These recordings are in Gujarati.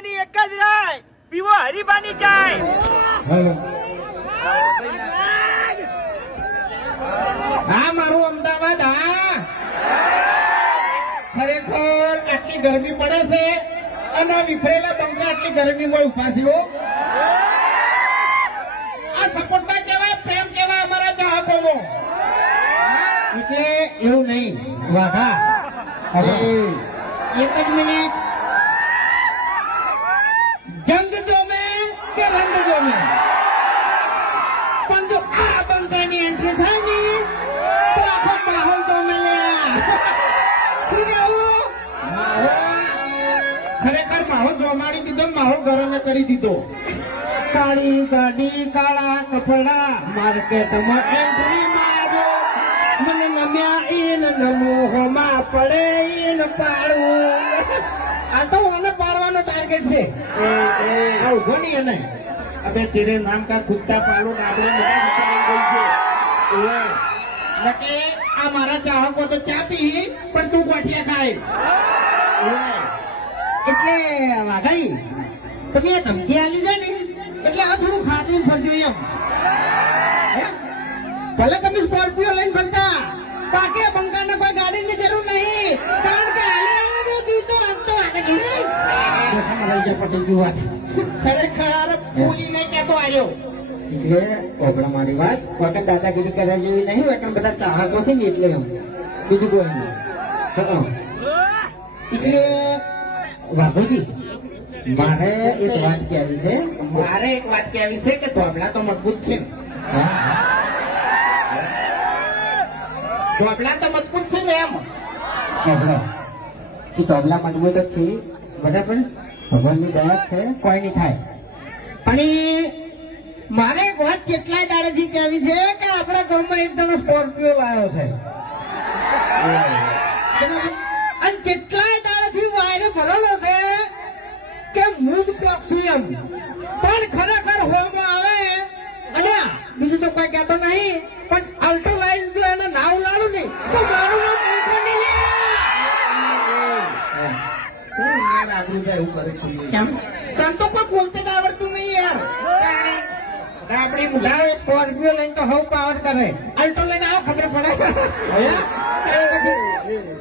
બંગાની એક જ રાય. પીવો હરીબાની જાય હા, મારું અમદાવાદ, હા. ખરેખર આટલી ગરમી પડે છે અને વિફરેલા બંકા આટલી ગરમીમાં ઊભા છે. આ સપોર્ટમાં કેવાય, પ્રેમ કેવાય અમારા ચાહકોનો. એટલે એવું નહીં. વાઘા એક જ મિનિટ. કરી દીધો. કાળી ગાડી કાળા કપડા માર્કેટમાં એન્ટ્રી મારો મને નમ્યા ઈન નમોહમાં પડે ઈન પાડવું. આ તો મને પાડવાનો ટાર્ગેટ છે. ઊભો નહીં એને. અબે તેરે નામ કા કુત્તા પાડો આપણે. નકે આ મારા ચાહકો તો ચા પી પણ તું ગોઠિયા ખાય. એટલે વાઘાઈ તમે એ ધમકી આલી છે ને એટલે આ થોડું ખાતું ફરજો એમ? ભલે તમે સ્કોર્પિયો લઈને ફરતા આ બંકાને કોઈ ગાડીની જરૂર નહીં. કારણ કે હાલે દીવ તો આમ તો હાલે. ખરેખર ભૂલીને કહેતો આવ્યો. એટલે ઓગણા મારી વાત વખત દાદાગીરી કરવા જેવી નહીં વખત બધા ચાહકો છે ને એટલે એમ. બીજું કોઈ નહીં. એટલે વાઘુજી મારે એક વાત કહેવી છે. મારે એક વાત કહેવી છે કે ધોબલા તો મજબૂત છે. ધોબલા તો મજબૂત છે ને એમ. એ તબલા મજબૂત જ છે. બરાબર? ભગવાનની દયા છે કોઈ નહીં થાય. પણ મારે એક વાત કેટલાય દાડેથી કહેવી છે કે આપણા ગામમાં એકદમ સ્કોર્પિયો લાવ્યો છે. અને કેટલાય દાડેથી વાયરે ભરેલો છે કે એમ પણ ખરેખર હોમાં આવે અને બીજું તો કોઈ કહેતો નહીં પણ અલ્ટો લાઈન જો એને નાવ લાડું નહીં તો મારું નામ તને તો કોઈ બોલતે આવડતું નહીં યાર. આપણી મુઢા સ્કોર્પિયો લઈને તો હવ પાવર કરે. અલ્ટો લઈને આવો ખબર પડે.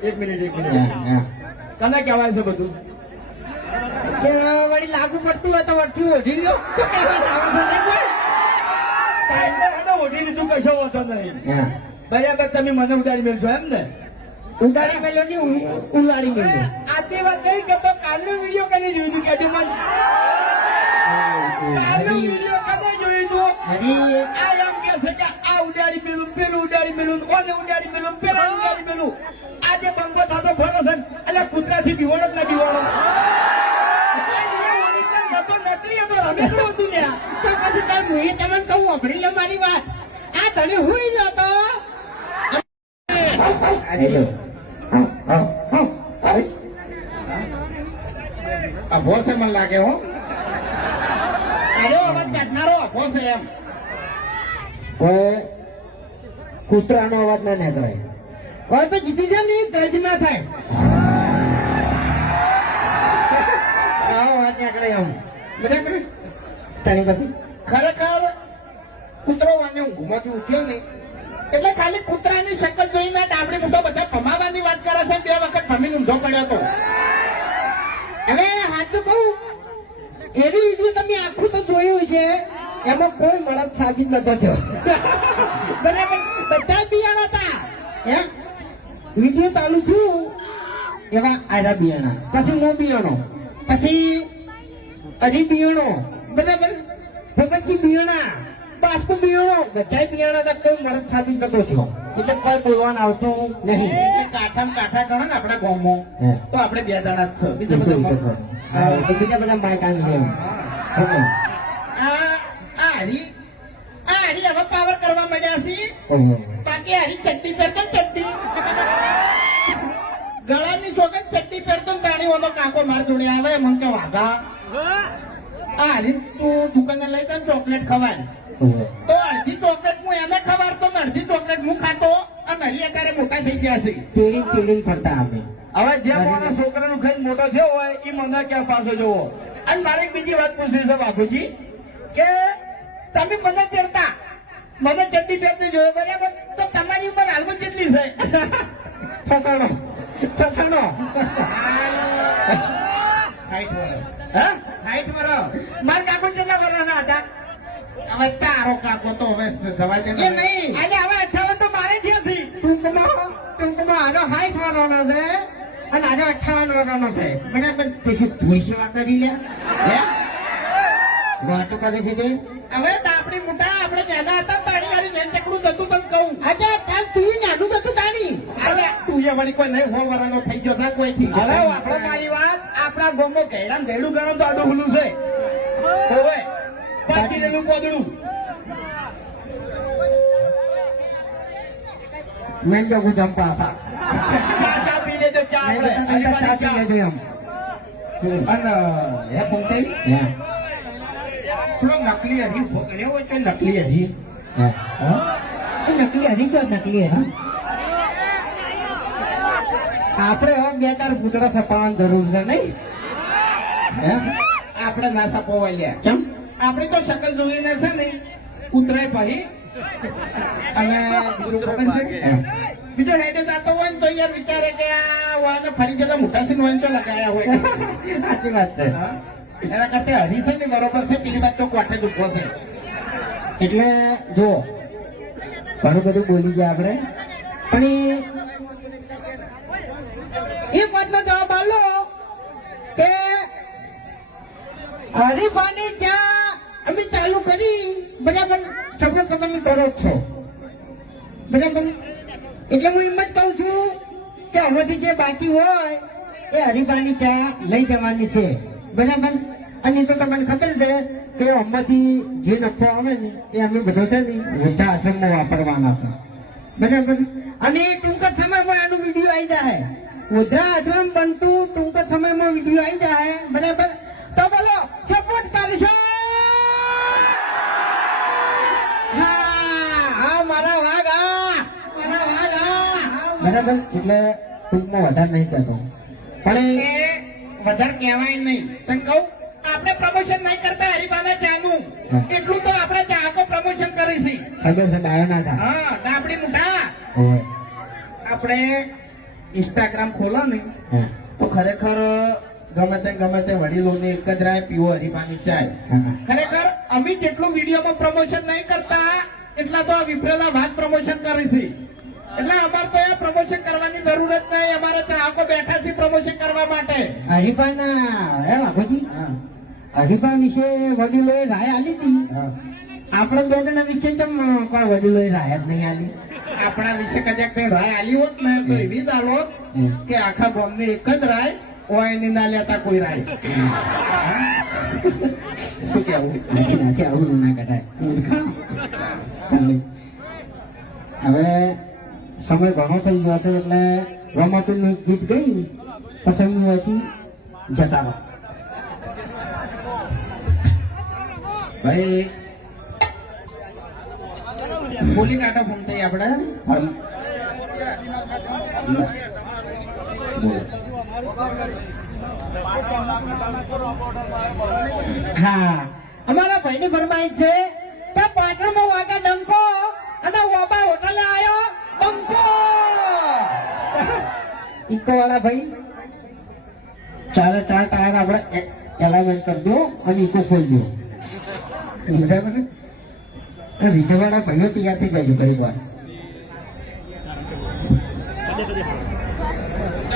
એક મિનિટ એક હા, હા. કહેવાય છે બધું? વળી લાગુ પડતું હોય તો વળથી ઓઢી લો તો કહેવાય નહીં ઓઢી લીધું કશો વાંધો નહીં. બરાબર તમે મને ઉડાડી મેળશો એમ ને? ઉડાડી મેલો ની ઉ- ઉલાડી મેલો આટલી વાત નહીં કે તો કાલનો વીડિયો કરી જોયું હતું કહેજો મને? કાલનો વીડિયો કને જોયું હતું આ એમ કે છે કે આ ઉડાડી મેલું પેલું ઉડાડી મેલું કોને ઉડાડી મેલું પેલા ઉડાડી મેલું આજે બંકો થતો ફરો છે એટલે કૂતરાથી બીવાડો જ ના બીવાડો નતો તો રમેલું હતું ત્યાં તો પછી તાર હું તમને કહું વાપરી લો મારી વાત. આ તને. હા. અભો છે મને લાગે હો. અવાજ કાઢનારો અભો છે એમ. કોઈ કૂતરાનો અવાજ ના નીકળે. હવે તો જીતી જાય ને એ ગરજ ના થાય. આવો ખરેખર કૂતરો વાને ઊંઘમાંથી ઉઠ્યો નહીં. એટલે ખાલી કૂતરાની શકલ જોઈને ડાબડી મોટો બધા ભમાવાની વાત કરે છે બે વખત ભમીને ઊંધો પડ્યો હતો હવે હાથું કહું, એવી વીડિયો તમે આખું તો જોયું છે, એમાં કોઈ મળત સાબિત નતો થયો. બરાબર? બધા બિયાણ હતા. હે? વીડિયો ચાલુ છું એવા આડા બિયાણા. પછી મો બિયાણો. પછી અરી બિયાણો. બરાબર? ભગતજી બિયાણા બાસ્કુ બિયાણો બધા બિયાણા કોઈ મરદ સાબિત નતો થયો એટલે કોઈ બોલવાનું આવતું નહીં. કાઠામ કાઠા ગણો ને આપણા ગામમાં. તો આપણે બે જણા જ છે. બીજા બધા તો હા, તો બીજા બધા બાઈક આને આ આ હરી આ હરી હવે પાવર કરવા માંડ્યા છે. બાકી હરી ચડ્ડી પહેરતો ને ચડ્ડી. ગળાની ચોકન ચડ્ડી પહેરતો ને તાણી ઓલો કાકો માર જોડે આવે મને કે વાઘા. આ હરી તું દુકાને લઈ જાય ચોકલેટ ખવાય તો અડધી ચોકલેટ હું એને ખવાડતો ને અડધી ચોકલેટ હું ખાતો અને હરી અત્યારે મોટા થઈ ગયા છે તેડી તેડી ફરતા અમે હવે જે મારા છોકરાનું ખાઈને મોટો થયો હોય એ મને ક્યાં પાછો જોવો અને મારે એક બીજી વાત પૂછવી છે બાપુજી કે તમે મને ચડતા મને ચડતી પહેરતી જોયો બરાબર તો તમારી ઉપર હાલમાં કેટલી છે ફસાણો ફસાણો હા? સાઈઠ વર્ષ મારા કાકો કેટલા વર્ષના હતા? હવે તારો કાકો તો હવે જવા દે નહીં. આજે હવે અઠાવન તો મારે થયા છે. ટૂંકમાં ટૂંકમાં આનો સાઠ વર્ષનો છે અને આનો અઠાવન વર્ષનો છે. બરાબર તે શું સેવા કરી લે? વાતો કરે છે તે? હવે તાપડી મોટા આપણે નાના હતા તારી હારી જેમ ચકડું થતું તને કહું. તાર તું નાનું થતું તાણી અરે તું એ વળી કોઈ નહીં હો વર્ષનો થઈ ગયો ના કોઈથી. હવે આપણે મારી વાત આપણા ગોમો ઘેડામ ઘેડું ગણો તો આડું હુલું છે. હવે પાછી રેલું પોદડું. મેં તો હું જંપા હતા ચા ચા પી લેજો ચા આપણે. લેજો એમ. હમ. અને હે હે, નકલી હરી ઊભો હોય તો નકલી હરી. નકલી હરી તો નકલી હરી આપણે હવે બે ચાર પૂતળા સપાવવાની જરૂર છે નહીં? હે આપણે ના સપોવાય લે કેમ? આપણે તો શકલ જોઈને છે ને ઉતરાય ભાઈ અને બીજું હેડે જાતો હોય ને તો યાર વિચારે કે આ વાળાને ફરી ગયેલા મોટા સિંહ હોય તો લગાયા હોય. સાચી વાત છે. એના કરતા હરી છે ને બરોબર છે પેલી વાત તો કોઠે જ ઊભો છે. એટલે જો ઘણું બધું બોલી ગયા આપણે. પણ એ એક વાતનો જવાબ આલો કે હરીફાની ત્યાં અમે ચાલુ કરી, બરાબર, સફળ તમે કરો છો. બરાબર? એટલે હું એમ જ કહું છું કે હવેથી જે બાકી હોય, એ હરીફાની ચા લઈ જવાની છે. બરાબર? અને એ તો તમને ખબર છે કે અમમાંથી જે નફો આવે ને, એ અમે બધો છે ને વૃદ્ધા આશ્રમમાં વાપરવાના છે. બરાબર? અને ટૂંક જ સમયમાં આનું વીડિયો આવી જાય. વૃદ્ધા આશ્રમ બનતું ટૂંક જ સમયમાં વીડિયો આવી જાય, બરાબર? તો બોલો સપોર્ટ કરશો હા હા મારા વાઘ હા મારા વાઘ હા બરાબર એટલે ટૂંકમાં વધારે નહીં કહેતો. પણ વધારે કહેવાય નહીં. તને કહું આપણે પ્રમોશન નહીં કરતા હરીબાના ચાનું. એટલું તો આપણે ચા આખો પ્રમોશન કરીશી. ખબર છે ડાયો ના થાય. હા ડાબડી મુઠા. હોય. આપણે ઇન્સ્ટાગ્રામ ખોલો ને. તો ખરેખર ગમે તે ગમે તે વડીલોની એક જ રાય પીવો હરીફાની ચાય ખરેખર અમે જેટલું વિડીયોમાં પ્રમોશન નહીં કરતા એટલા તો આ વિફરેલા ભાગ પ્રમોશન કરીશી એટલે અમારે તો એ પ્રમોશન કરવાની જરૂર જ નહીં અમારે તો આખો બેઠા છે પ્રમોશન કરવા માટે. હરીફાના હે બાપુજી? હરીફા વિશે વડીલોએ રાય આલી હતી. આપણે બે જણા વિશે કેમ કોઈ વડીલોએ રાય જ નહીં આલી આપણા વિશે કદાચ કઈ રાય આલી હોત ને તો એવી જ આલો કે આખા ગામને એક જ રાય ઓયની ના લેતા કોઈ રાય શું કેવું નથી નથી આવું ના કરાય હવે સમય ઘણો થઈ ગયો હતો એટલે રમતું ગીત ગઈ પછી હતી જતા ભાઈ બોલી કાઢો ફમતાઈ આપણે હા. અમારા ભાઈની ફરમાઈશ છે કે પાટણમાં વાગે ડંકો અને ઓબા હોટલે આવ્યો ડંકો. ઇકો વાળા ભાઈ, ચાલે ચાર ટાયર આપણે એલાઇમેન્ટ કરી દો અને ઇકો ખોલી દો. બરાબર ને? વાળા ભાઈઓ તૈયાર થઈ જાય ગરીબ વાર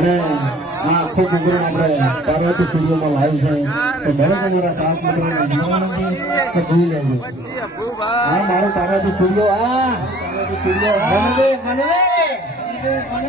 અને આ આખો પ્રોગ્રામ આપણે પાર્વતી સ્ટુડિયોમાં લાઈવ છે. તો દરેક અમારા સાથ મિત્રો જોઈ લેજો. હા, મારો પાર્વતી સ્ટુડિયો આ મનવે